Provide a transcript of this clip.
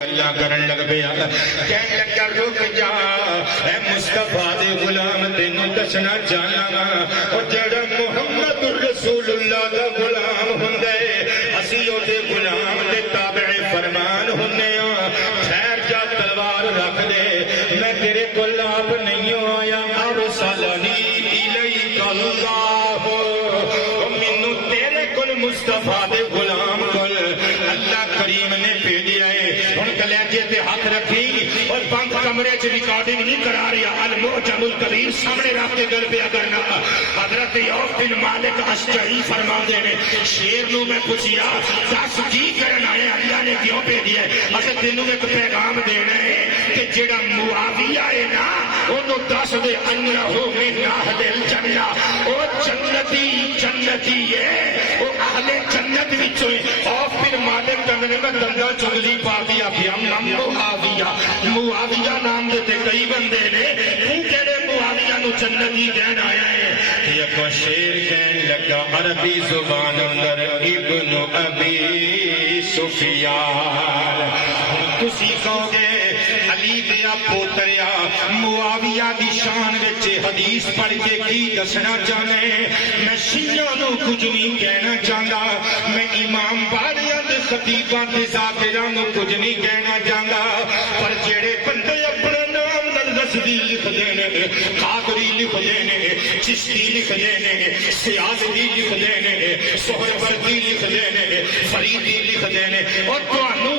اللہ کرن لگ پیا کہن لگا رک جا اے مصطفیٰ دے غلام تینوں دسنا چاہنا او جڑا محمد رسول اللہ دا غلام ہوندا اے اسی او دے غلام دے تابع فرمان ہونے ہاں خیر جا تلوار رکھ دے میں تیرے کول آپ نہیں آیا ارسلنی الیک اللہ مینوں تیرے کول مصطفیٰ دے غلام کول اللہ کریم نے بھیجیا ہے کلیجے پہ ہاتھ رکھی اور بند کمرے چ ریکارڈنگ نہیں کرا رہا المعجم الکبیر سامنے رکھ کے گل پہ کرنا حضرت یوسف بن مالک اشجعی فرما دے نے شیر نو میں پوچھیا دس کی کرنا ہے اللہ نے کیوں بھیجیا ہے اسے تینوں ایک پیغام دینا ہے کہ جڑا معاویہ ہے نا اونوں دس دے انہو من اہل الجنہ او جنتی ہے او اہل جنت وچوں یوسف بن مالک کہندے میں دندا چنگلی پا دیا معاویہ نام دیتے کئی بندے نے تم کہڑے معاویہ نو جنتی کہن آیا ہے یہ کو شیر کہن لگا عربی زبان اندر ابن ابی سفیان تسی کہو گے علی دیا پوتریا معاویہ دی شان وچ حدیث پڑھ کے کی دسنا چاہنے میں شیعہ نو کچھ نہیں کہنا چاہتا میں امام باریاں دے خطیباں تے ذاکراں نو کچھ نہیں کہنا چاہتا پر جڑے بندے اپنے نام نال رسدی لکھ دینے قادری لکھ دینے چشتی لکھ دینے سیاسی لکھ دینے سہروردی لکھ دینے فریدی لکھ دینے اور تانوں